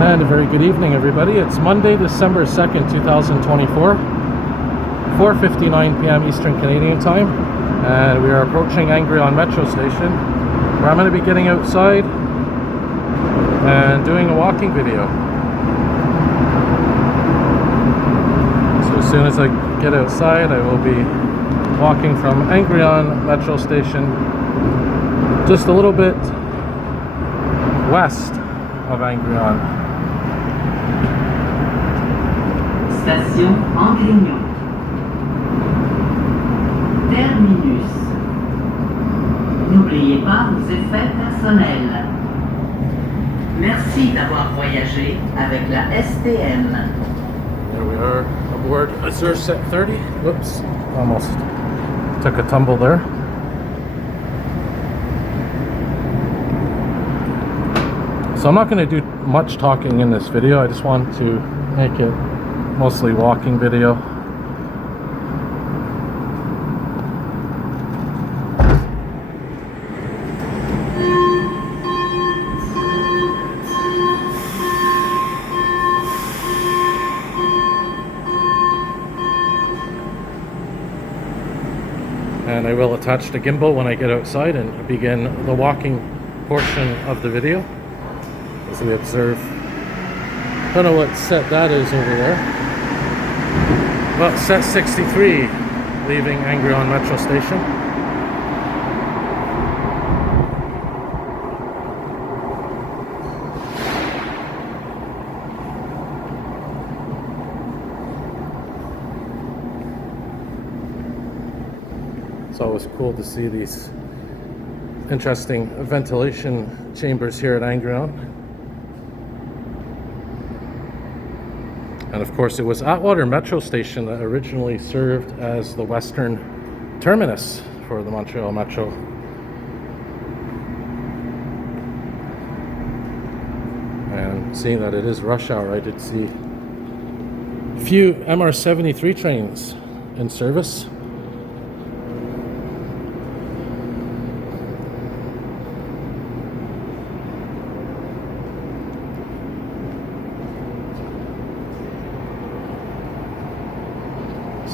And a very good evening, everybody. It's Monday, December 2nd, 2024, 4:59 p.m. Eastern Canadian Time, and we are approaching Angrignon Metro Station, where I'm going to be getting outside and doing a walking video. So as soon as I get outside, I will be walking from Angrignon Metro Station, just a little bit west of Angrignon. Station Angrignon. Terminus. N'oubliez pas vos effets personnels. Merci d'avoir voyagé avec la STM. There we are aboard AZUR Set 30. Whoops, almost took a tumble there. So I'm not going to do much talking in this video. I just want to make it mostly walking video. And I will attach the gimbal when I get outside and begin the walking portion of the video as we observe. I don't know what set that is over there. Well, set 63, leaving Angrignon Metro Station. It's always cool to see these interesting ventilation chambers here at Angrignon. And of course, it was Atwater Metro Station that originally served as the western terminus for the Montreal Metro. And seeing that it is rush hour, I did see a few MR73 trains in service.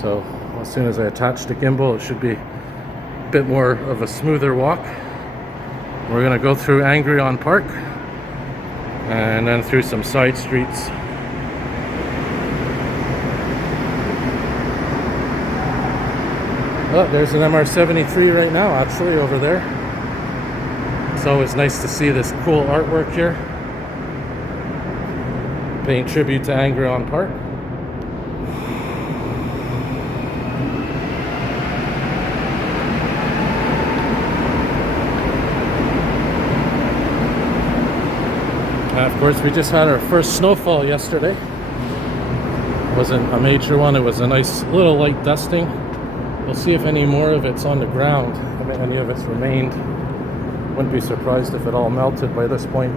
So as soon as I attach the gimbal, it should be a bit more of a smoother walk. We're going to go through Angrignon Park and then through some side streets. Oh, there's an MR73 right now, actually, over there. It's always nice to see this cool artwork here, paying tribute to Angrignon Park. Of course, we just had our first snowfall yesterday. It wasn't a major one, it was a nice little light dusting. We'll see if any more of it's on the ground, if any of it's remained. Wouldn't be surprised if it all melted by this point.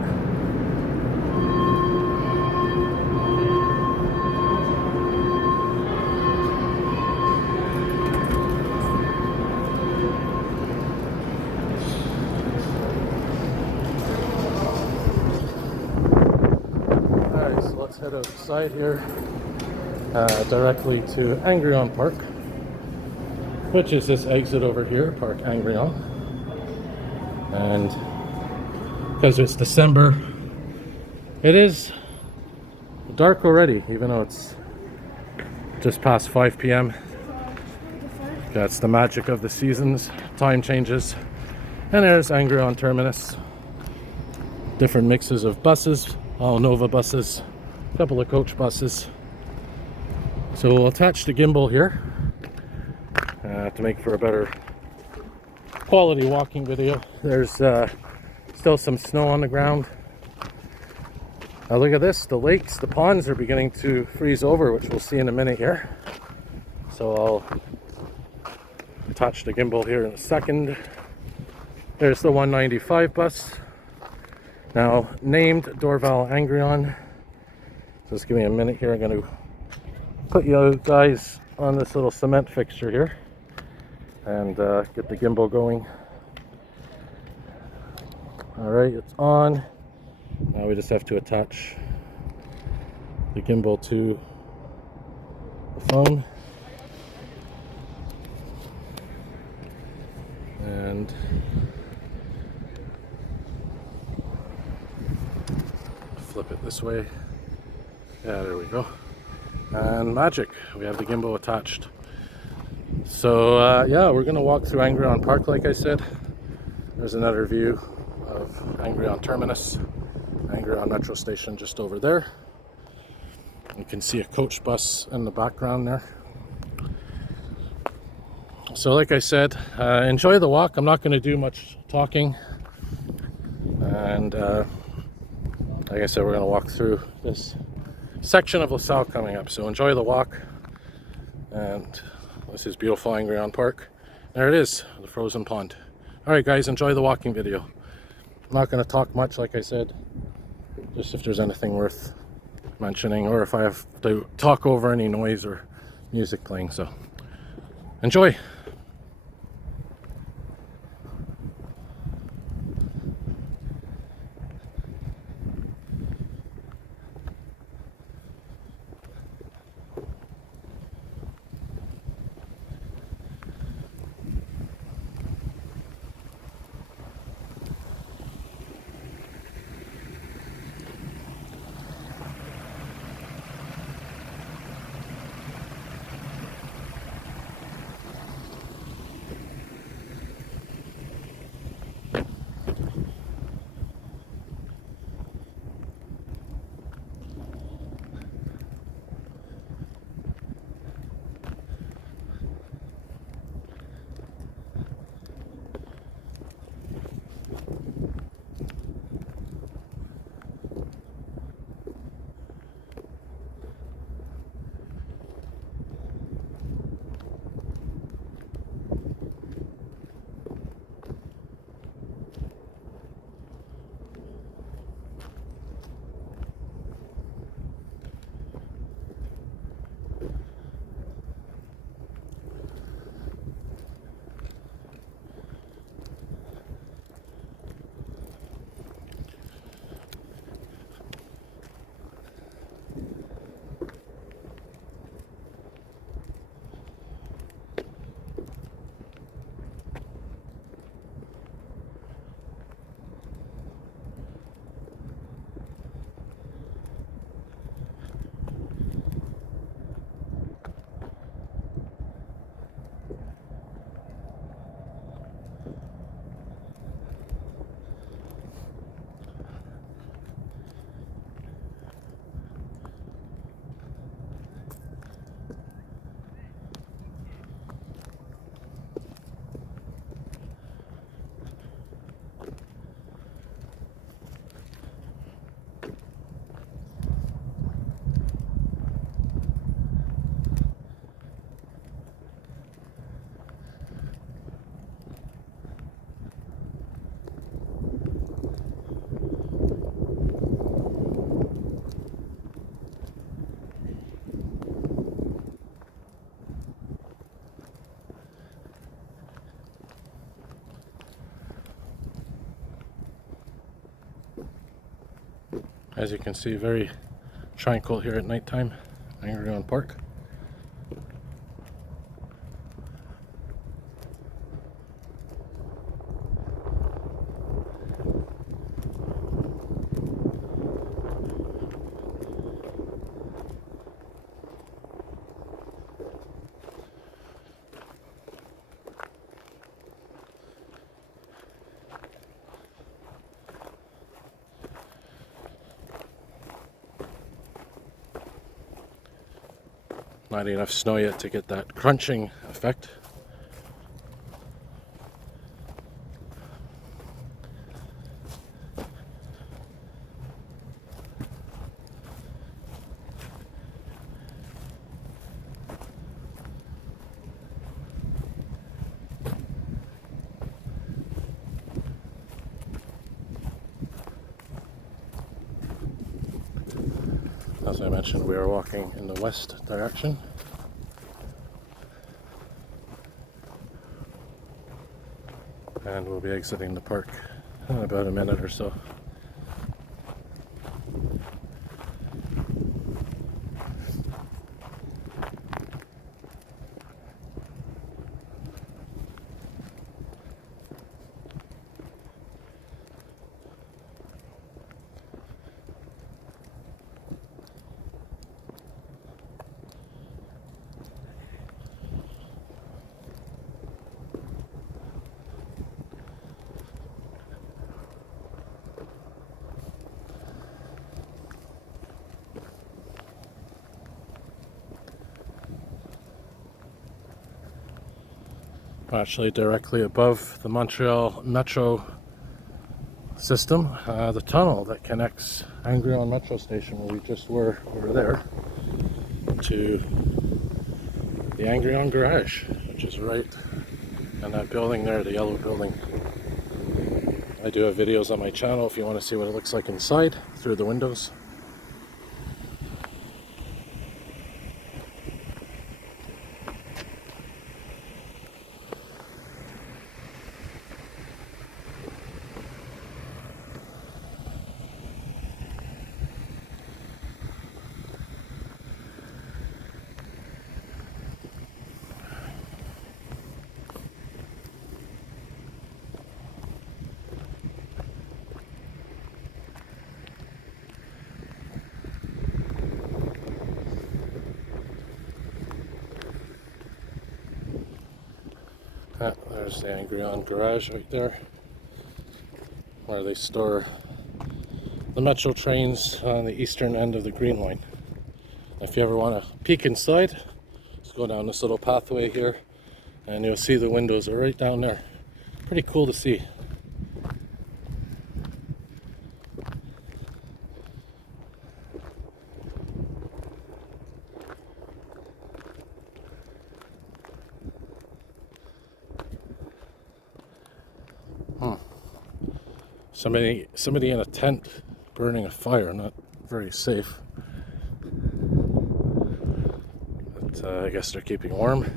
Let's head outside here directly to Angrignon Park, which is this exit over here, Park Angrignon. And because it's December, it is dark already, even though it's just past 5 p.m. That's the magic of the seasons, time changes. And there's Angrignon Terminus. Different mixes of buses, all Nova buses. Couple of coach buses. So we'll attach the gimbal here to make for a better quality walking video. There's still some snow on the ground. Now look at this, the lakes, the ponds are beginning to freeze over, which we'll see in a minute here. So I'll attach the gimbal here in a second. There's the 195 bus, now named Dorval Angrignon. Just give me a minute here. I'm going to put you guys on this little cement fixture here and get the gimbal going. All right, it's on. Now we just have to attach the gimbal to the phone, and flip it this way. Yeah, there we go. And magic, we have the gimbal attached. So yeah, we're gonna walk through Angrignon Park like I said. There's another view of Angrignon Terminus, Angrignon Metro station just over there. You can see a coach bus in the background there. So like I said, enjoy the walk. I'm not going to do much talking. And like I said, we're going to walk through this section of LaSalle coming up. So enjoy the walk. And this is beautiful Angrignon Park. There it is, the frozen pond. Alright guys, enjoy the walking video. I'm not going to talk much like I said. Just if there's anything worth mentioning, or if I have to talk over any noise or music playing. So enjoy. As you can see, very tranquil here at nighttime, Angrignon Park. Not enough snow yet to get that crunching effect. As I mentioned, we are walking in the west direction. And we'll be exiting the park in about a minute or so. Actually directly above the Montreal Metro system, the tunnel that connects Angrignon Metro Station, where we just were over there, to the Angrignon garage, which is right in that building there, the yellow building. I do have videos on my channel if you want to see what it looks like inside through the windows. There's the Angrignon garage right there, where they store the metro trains on the eastern end of the Green Line. If you ever want to peek inside, just go down this little pathway here and you'll see the windows are right down there. Pretty cool to see. Somebody in a tent burning a fire, not very safe. But I guess they're keeping warm.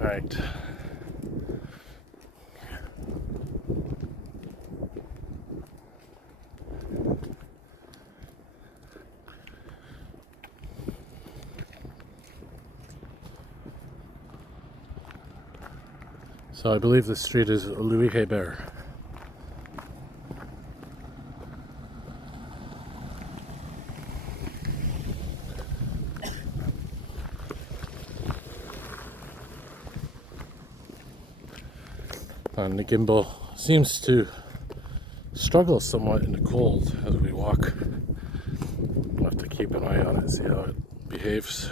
All right. So I believe the street is Lefebvre. And the gimbal seems to struggle somewhat in the cold as we walk. We'll have to keep an eye on it, see how it behaves.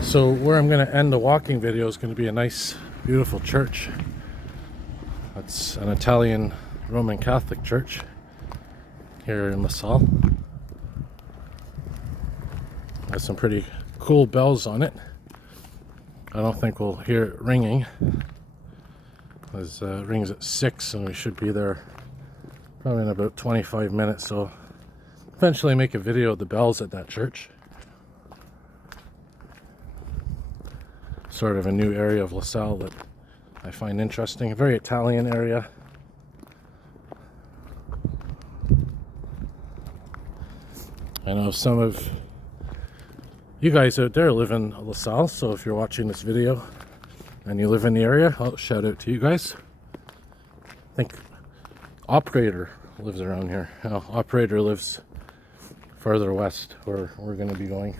So where I'm going to end the walking video is going to be a nice, beautiful church. It's an Italian Roman Catholic church here in LaSalle. Has some pretty cool bells on it. I don't think we'll hear it ringing. It rings at 6 and we should be there probably in about 25 minutes. So eventually make a video of the bells at that church. Sort of a new area of LaSalle that I find interesting. A very Italian area. I know some of you guys out there live in LaSalle, so if you're watching this video and you live in the area, I'll shout out to you guys. I think Operator lives around here. No, Operator lives farther west where we're going to be going.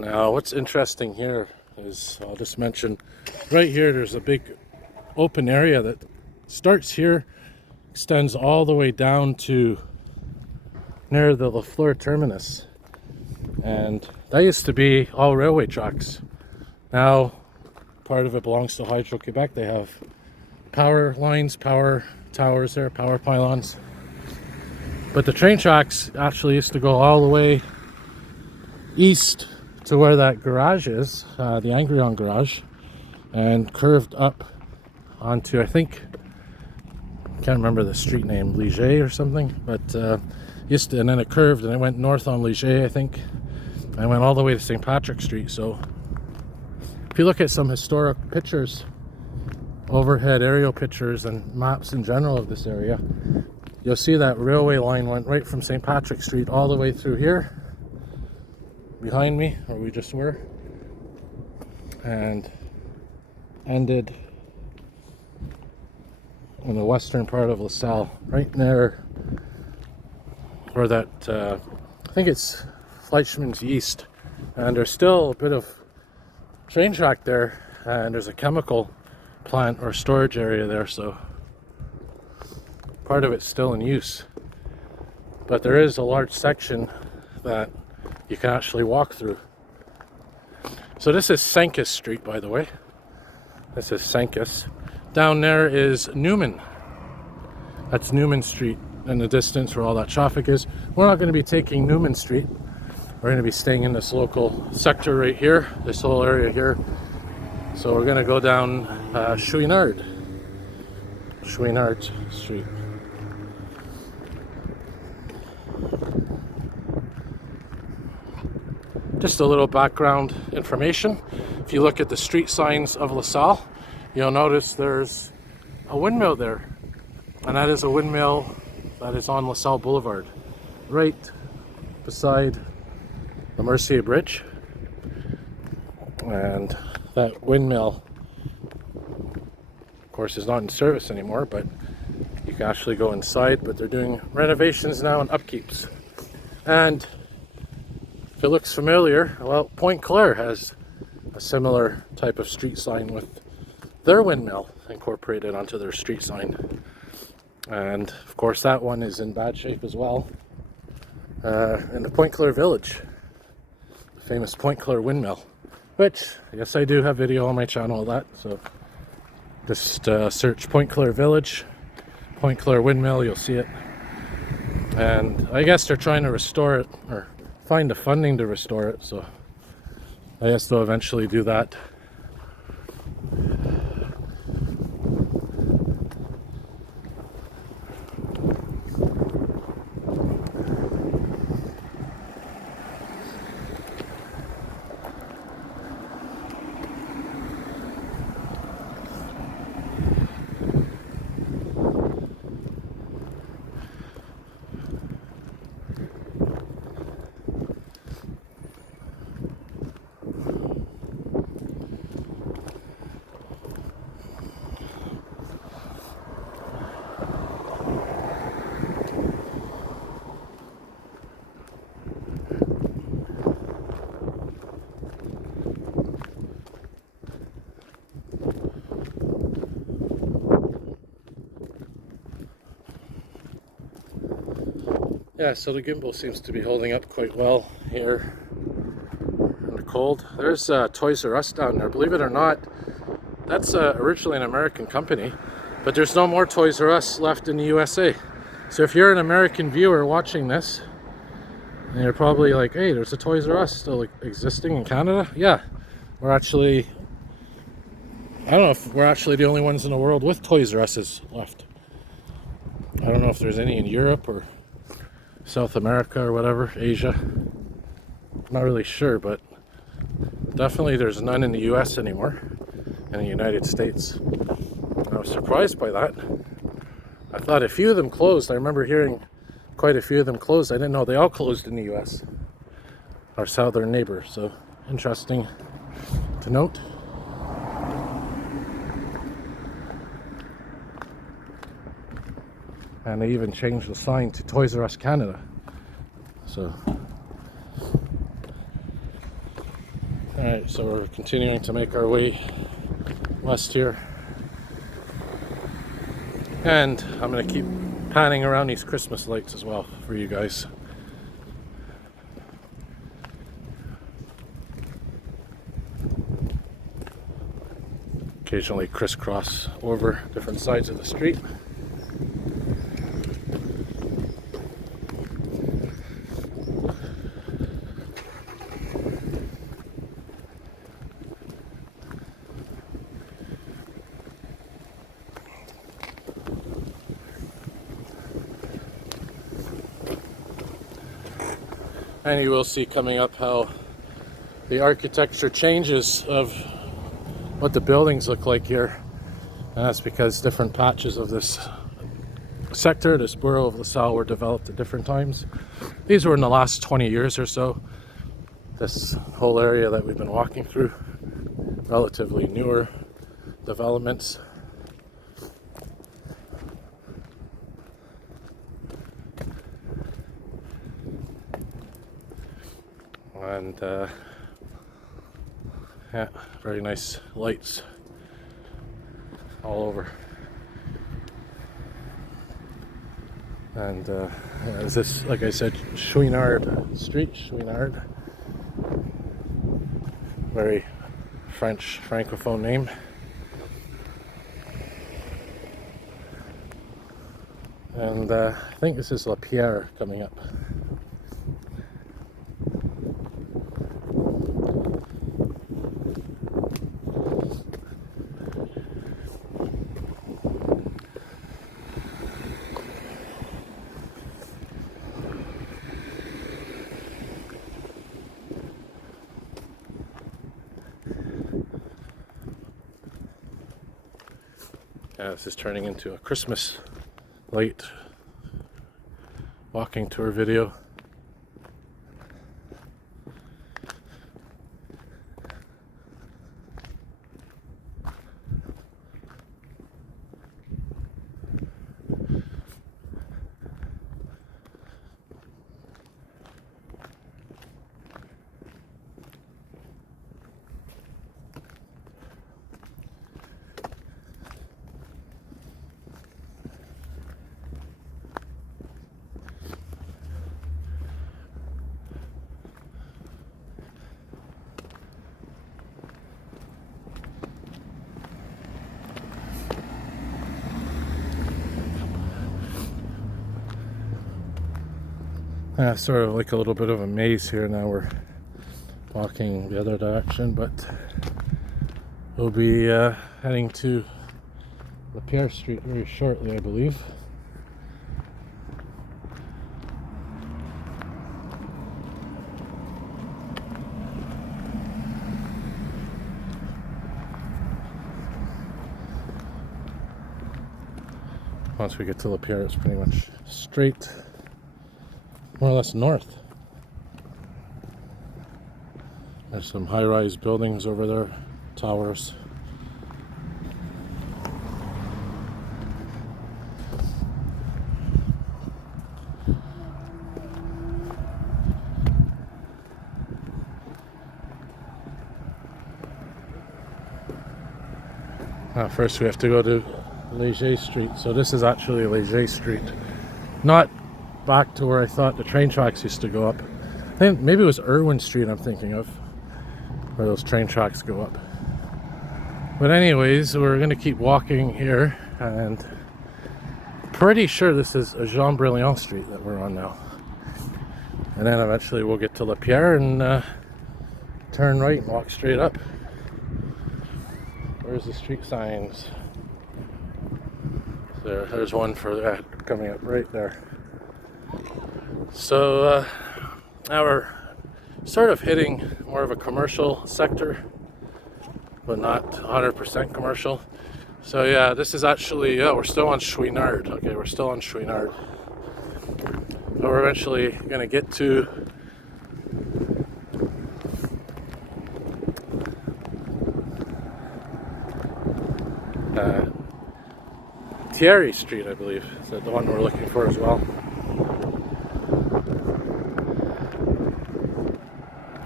Now, what's interesting here is, I'll just mention, right here there's a big open area that starts here, extends all the way down to near the Lefebvre terminus. And that used to be all railway tracks. Now, part of it belongs to Hydro-Quebec. They have power lines, power towers there, power pylons. But the train tracks actually used to go all the way east to where that garage is, the Angrignon garage, and curved up onto, I think, can't remember the street name, Liger or something, but used to, and then it curved and it went north on Liger, I think, and went all the way to St. Patrick Street. So if you look at some historic pictures, overhead aerial pictures and maps in general of this area, you'll see that railway line went right from St. Patrick Street all the way through here behind me, where we just were, and ended in the western part of LaSalle, right near where that I think it's Fleischmann's Yeast, and there's still a bit of train track there, and there's a chemical plant or storage area there, so part of it's still in use. But there is a large section that you can actually walk through. So this is Senkis Street, by the way. This is Senkis. Down there is Newman. That's Newman Street in the distance where all that traffic is. We're not going to be taking Newman Street. We're going to be staying in this local sector right here, this whole area here. So we're going to go down Chouinard Street. Just a little background information. If you look at the street signs of LaSalle, you'll notice there's a windmill there. And that is a windmill that is on LaSalle Boulevard, right beside the Mercier Bridge. And that windmill, of course, is not in service anymore, but you can actually go inside. But they're doing renovations now and upkeeps. And if it looks familiar, well, Pointe Claire has a similar type of street sign with their windmill incorporated onto their street sign. And of course that one is in bad shape as well. In the Pointe Claire Village, the famous Pointe Claire windmill, which, yes, I do have video on my channel of that, so just search Pointe Claire Village, Pointe Claire windmill, you'll see it. And I guess they're trying to restore it, or find the funding to restore it, so I guess they'll eventually do that. Yeah, so the gimbal seems to be holding up quite well here in the cold. There's Toys R Us down there. Believe it or not, that's originally an American company, but there's no more Toys R Us left in the USA. So if you're an American viewer watching this, and you're probably like, hey, there's a Toys R Us still existing in Canada? Yeah, we're actually, I don't know if we're actually the only ones in the world with Toys R Us's left. I don't know if there's any in Europe or South America or whatever, Asia. I'm not really sure, but definitely there's none in the US anymore, in the United States. I was surprised by that. I thought a few of them closed. I remember hearing quite a few of them closed. I didn't know they all closed in the US, our southern neighbor, so interesting to note. And they even changed the sign to Toys R Us Canada. So Alright, so we're continuing to make our way west here. And I'm going to keep panning around these Christmas lights as well for you guys. Occasionally crisscross over different sides of the street. And you will see coming up how the architecture changes of what the buildings look like here. And that's because different patches of this sector, this borough of LaSalle, were developed at different times. These were in the last 20 years or so. This whole area that we've been walking through, relatively newer developments. And yeah, very nice lights all over. And is this, like I said, Chouinard Street, Chouinard. Very French francophone name. And I think this is Lefebvre coming up. Yeah, this is turning into a Christmas light walking tour video. Sort of like a little bit of a maze here. Now we're walking the other direction, but we'll be heading to Lefebvre Street very shortly, I believe. Once we get to Lefebvre, it's pretty much straight, more or less north. There's some high-rise buildings over there, towers. First we have to go to Madredei Street. So this is actually Madredei Street. Not back to where I thought the train tracks used to go up. I think maybe it was Irwin Street I'm thinking of, where those train tracks go up. But anyways, we're going to keep walking here, and pretty sure this is Jean Brilliant Street that we're on now. And then eventually we'll get to Lefebvre and turn right and walk straight up. Where's the street signs? There's one for that coming up right there. So now we're sort of hitting more of a commercial sector, but not 100% commercial. So yeah, this is actually, we're still on Chouinard. Okay, we're still on Chouinard. But we're eventually going to get to Thierry Street, I believe. Is that the one we're looking for as well?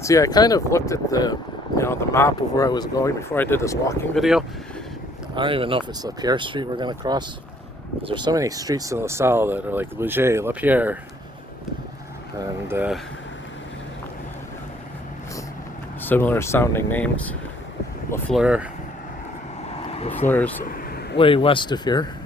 See, I kind of looked at the the map of where I was going before I did this walking video. I don't even know if it's Lefebvre Street we're going to cross, because there's so many streets in LaSalle that are like Leger, Lefebvre, and similar sounding names. Lefebvre. Lefebvre's way west of here.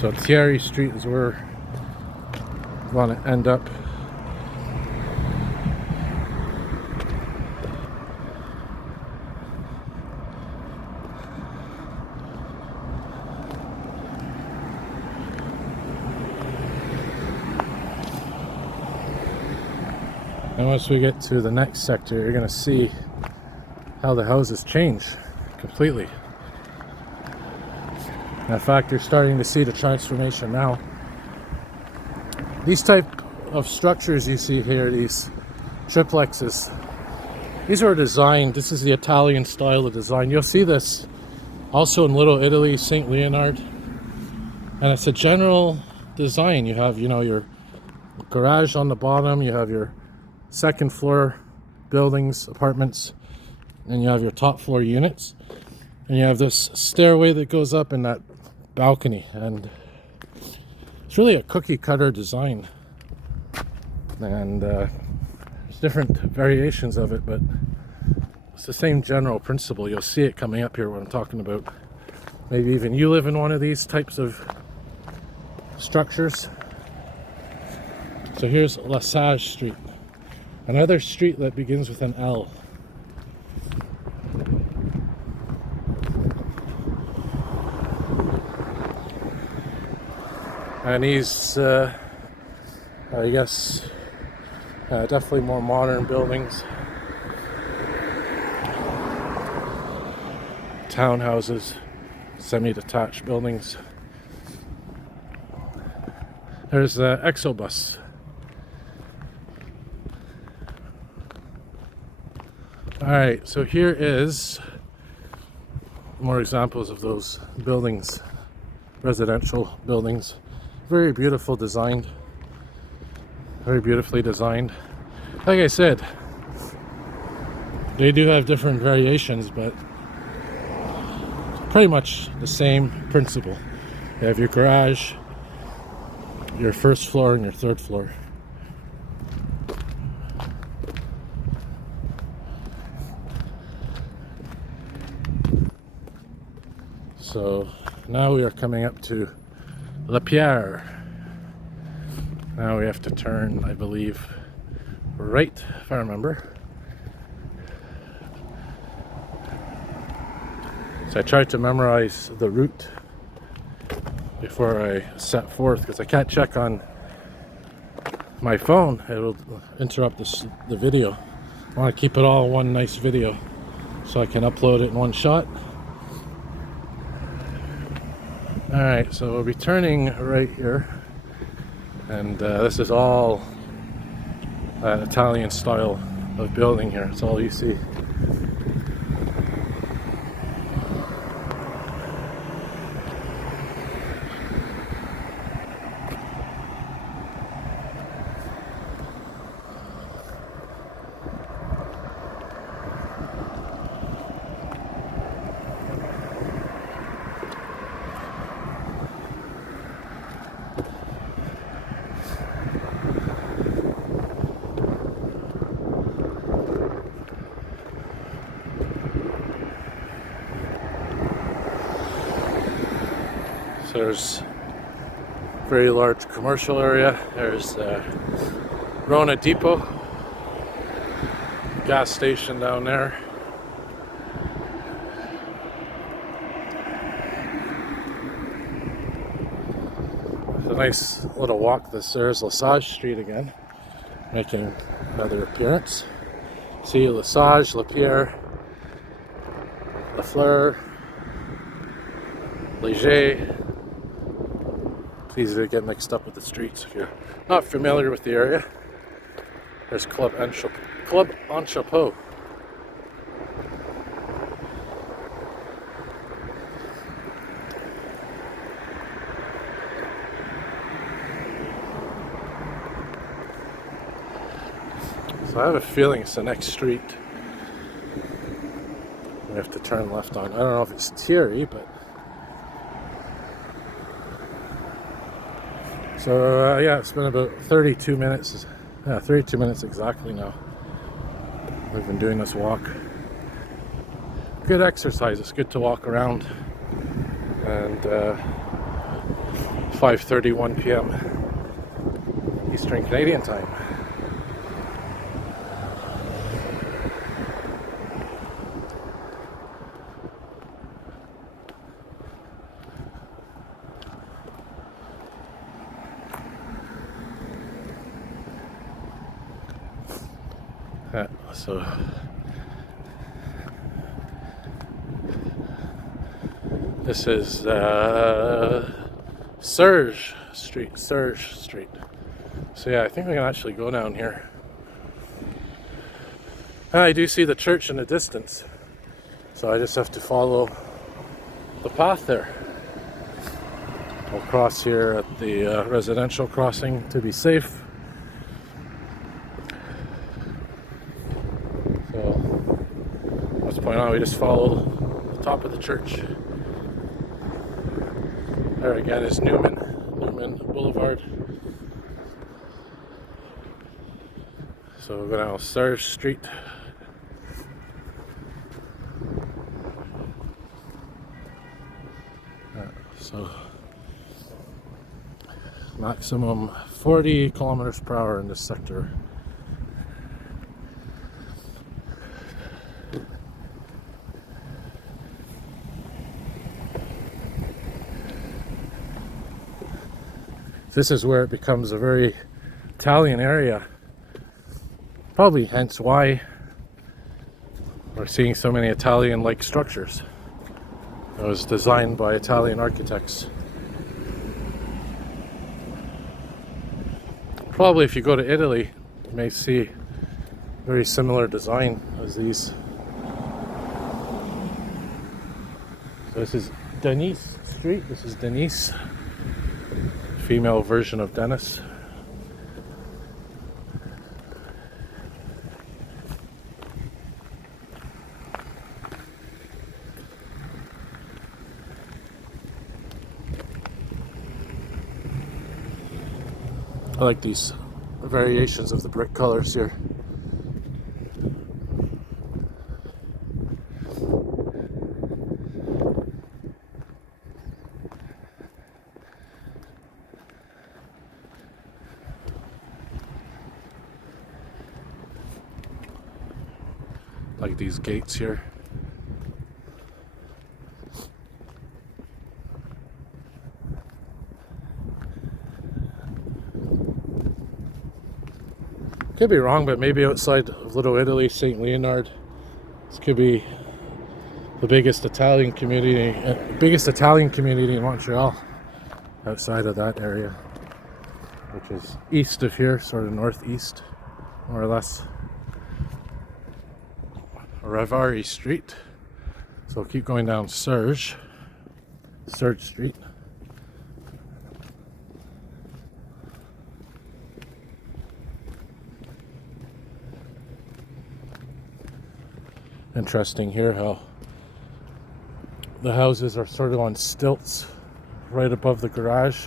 So Thierry Street is where we want to end up. And once we get to the next sector, you're going to see how the houses change completely. In fact, you're starting to see the transformation now. These type of structures you see here, these triplexes, these were designed, this is the Italian style of design. You'll see this also in Little Italy, St. Leonard. And it's a general design. You have, your garage on the bottom, you have your second floor buildings, apartments, and you have your top floor units. And you have this stairway that goes up in that balcony, and it's really a cookie cutter design, and there's different variations of it, but it's the same general principle. You'll see it coming up here when I'm talking about, maybe even you live in one of these types of structures. So here's LaSalle Street, another street that begins with an L. And these, I guess, definitely more modern buildings. Townhouses, semi-detached buildings. There's the Exobus. Alright, so here is more examples of those buildings, residential buildings. Very beautiful designed, very beautifully designed. Like I said, they do have different variations, but pretty much the same principle. You have your garage, your first floor, and your third floor. So now we are coming up to Lefebvre. Now we have to turn, I believe, right, if I remember. So I tried to memorize the route before I set forth, because I can't check on my phone. It will interrupt the video. I want to keep it all one nice video so I can upload it in one shot. Alright, so we'll be turning right here, and this is all Italian style of building here. That's all you see. So there's a very large commercial area. There's Rona Depot, gas station down there. It's a nice little walk. There's LaSalle Street again, making another appearance. See LaSalle, Lefebvre, Lefebvre, Leger, It's easy to get mixed up with the streets if you're not familiar with the area. There's Club en Chapeau. So I have a feeling it's the next street we have to turn left on. I don't know if it's Thierry, but so yeah, it's been about 32 minutes. Yeah, 32 minutes exactly now. We've been doing this walk. Good exercise. It's good to walk around. And 5:31 p.m. Eastern Canadian time. So this is Serge Street. So yeah, I think we can actually go down here. I do see the church in the distance, so I just have to follow the path there. We'll cross here at the residential crossing to be safe. Point out, we just follow the top of the church. There again is Newman Boulevard. So we'll go down Serge Street. So maximum 40 kilometers per hour in this sector. This is where it becomes a very Italian area. Probably hence why we're seeing so many Italian-like structures. It was designed by Italian architects. Probably if you go to Italy, you may see very similar design as these. So this is Denise Street. This is Denise. Female version of Dennis. I like these variations of the brick colors here. Like these gates here. Could be wrong, but maybe outside of Little Italy, St. Leonard, this could be the biggest Italian community in Montreal. Outside of that area, which is east of here, sort of northeast, more or less. Lefebvre Street. So we'll keep going down Serge Street. Interesting here how the houses are sort of on stilts right above the garage,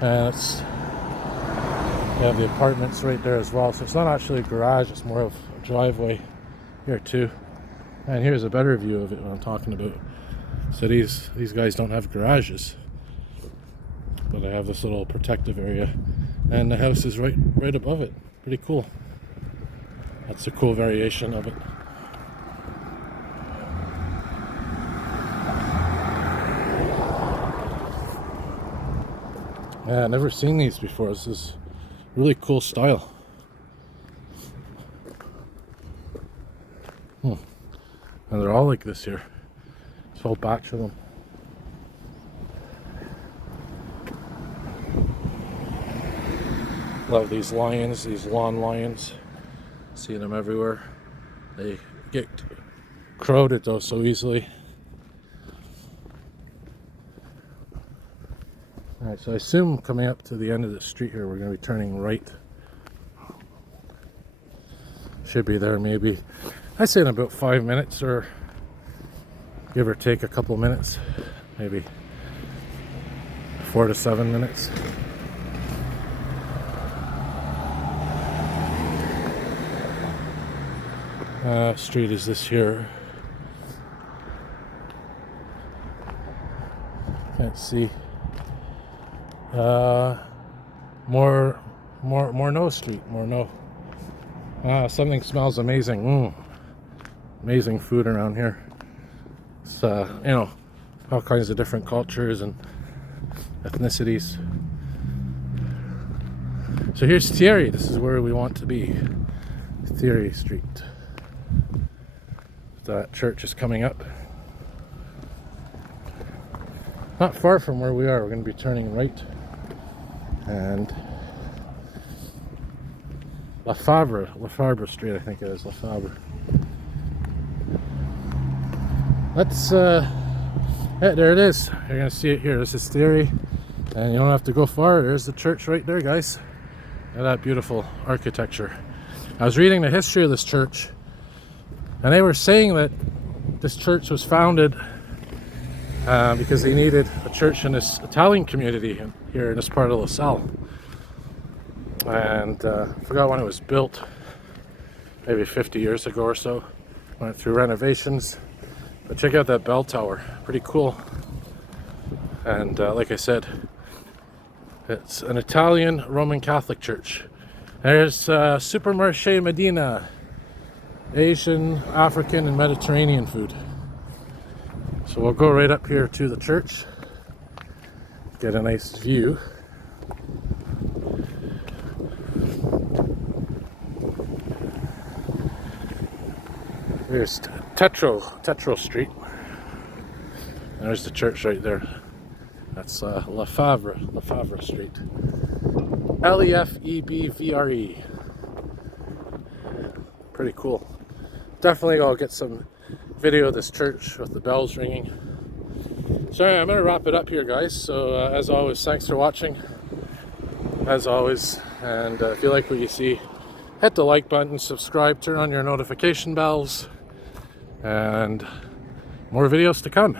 and you have the apartments right there as well. So it's not actually a garage, it's more of a driveway here too. And here's a better view of it, what I'm talking about. So these guys don't have garages, but they have this little protective area, and the house is right above it. Pretty cool. That's a cool variation of it. Yeah, I've never seen these before. This is really cool style. And they're all like this here. This whole batch of them. Love these lions, these lawn lions. See them everywhere. They get crowded though so easily. Alright, so I assume coming up to the end of the street here, we're going to be turning right. Should be there maybe, I'd say in about 5 minutes, or give or take a couple minutes, maybe 4 to 7 minutes. Street is this here? Can't see. Morneau Street. Morneau. Something smells amazing. Amazing food around here. It's you know, all kinds of different cultures and ethnicities. So here's Thierry. This is where we want to be. Thierry Street. That church is coming up. Not far from where we are. We're going to be turning right. And Lefebvre Street, I think it is. Lefebvre. Let's there it is. You're gonna see it here. This is Thierry, and you don't have to go far. There's the church right there, guys. Look at that beautiful architecture. I was reading the history of this church, and they were saying that this church was founded because they needed a church in this Italian community here in this part of LaSalle. And I forgot when it was built, maybe 50 years ago or so. Went through renovations, but check out that bell tower, pretty cool. And like I said, it's an Italian Roman Catholic church. There's Supermarché Medina, Asian, African, and Mediterranean food. So we'll go right up here to the church, get a nice view. Here's Tetro Street. There's the church right there. That's Lefebvre Street. Lefebvre. Pretty cool. Definitely I'll get some video of this church with the bells ringing. So I'm going to wrap it up here, guys. So as always, thanks for watching. As always, and if you like what you see, hit the like button, subscribe, turn on your notification bells, and more videos to come.